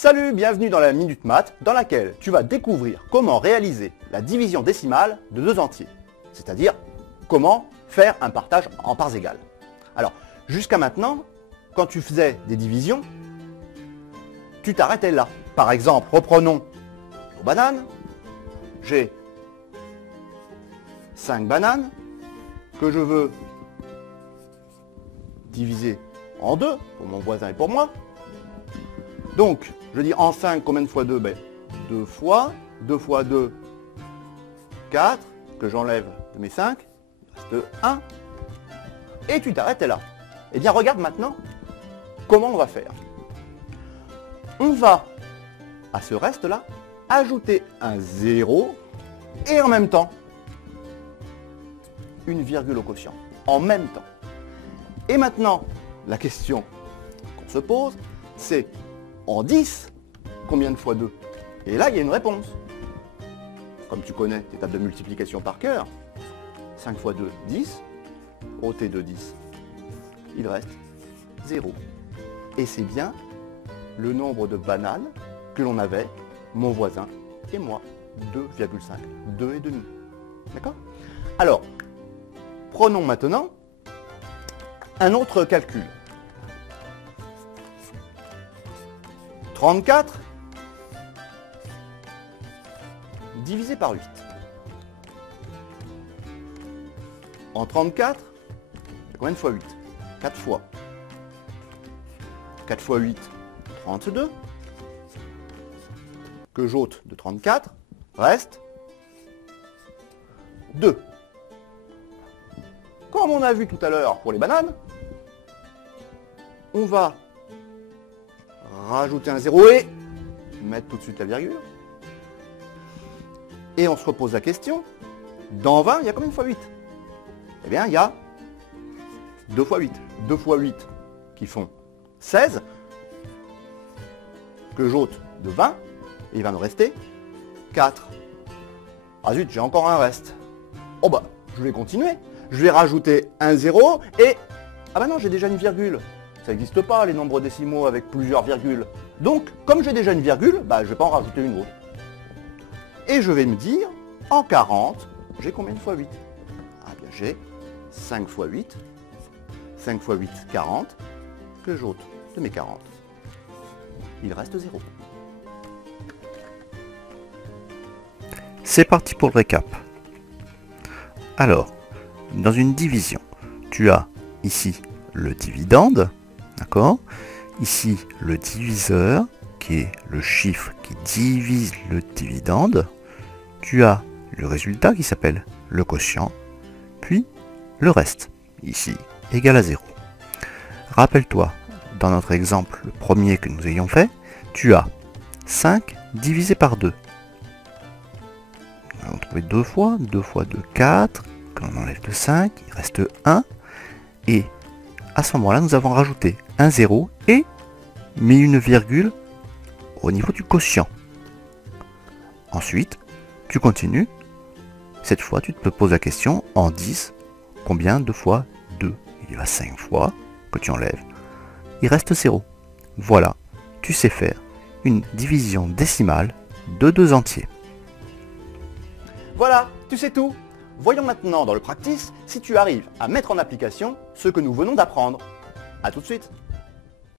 Salut, bienvenue dans la Minute Math, dans laquelle tu vas découvrir comment réaliser la division décimale de deux entiers. C'est-à-dire, comment faire un partage en parts égales. Alors, jusqu'à maintenant, quand tu faisais des divisions, tu t'arrêtais là. Par exemple, reprenons nos bananes. J'ai 5 bananes que je veux diviser en deux, pour mon voisin et pour moi. Donc, je dis en 5, combien de fois 2 ? 2 fois. 2 fois 2, 4, que j'enlève de mes 5, il reste 1. Et tu t'arrêtes là. Eh bien, regarde maintenant comment on va faire. On va, à ce reste-là, ajouter un 0 et en même temps, une virgule au quotient. En même temps. Et maintenant, la question qu'on se pose, c'est en 10, combien de fois 2 ? Et là, il y a une réponse. Comme tu connais tes tables de multiplication par cœur, 5 fois 2, 10. ôter de 10, il reste 0. Et c'est bien le nombre de bananes que l'on avait, mon voisin et moi, 2,5. 2,5. D'accord ? Alors, prenons maintenant un autre calcul. 34 divisé par 8. En 34, combien de fois 8 ? 4 fois. 4 fois 8, 32. Que j'ôte de 34, reste 2. Comme on a vu tout à l'heure pour les bananes, on va rajouter un 0 et mettre tout de suite la virgule. Et on se repose la question, dans 20, il y a combien de fois 8 ? Eh bien, il y a 2 fois 8. 2 fois 8 qui font 16, que j'ôte de 20, et il va me rester 4. Ah zut, j'ai encore un reste. Oh bah, je vais continuer. Je vais rajouter un 0 et... Ah bah non, j'ai déjà une virgule. Ça n'existe pas, les nombres décimaux avec plusieurs virgules. Donc, comme j'ai déjà une virgule, bah, je ne vais pas en rajouter une autre. Et je vais me dire, en 40, j'ai combien de fois 8 ? Ah bien, j'ai 5 fois 8. 5 fois 8, 40. Que j'ôte de mes 40. Il reste 0. C'est parti pour le récap. Alors, dans une division, tu as ici le dividende, d'accord ? Ici le diviseur, qui est le chiffre qui divise le dividende. Tu as le résultat qui s'appelle le quotient, puis le reste, ici, égal à 0. Rappelle-toi, dans notre exemple, le premier que nous ayons fait, tu as 5 divisé par 2. On va trouver 2 fois 2, 4, quand on enlève de 5, il reste 1, et à ce moment-là, nous avons rajouté un 0 et mis une virgule au niveau du quotient. Ensuite, tu continues. Cette fois, tu te poses la question, en 10, combien de fois 2 ? Il y a 5 fois que tu enlèves. Il reste 0. Voilà, tu sais faire une division décimale de deux entiers. Voilà, tu sais tout. Voyons maintenant dans le practice si tu arrives à mettre en application ce que nous venons d'apprendre. A tout de suite.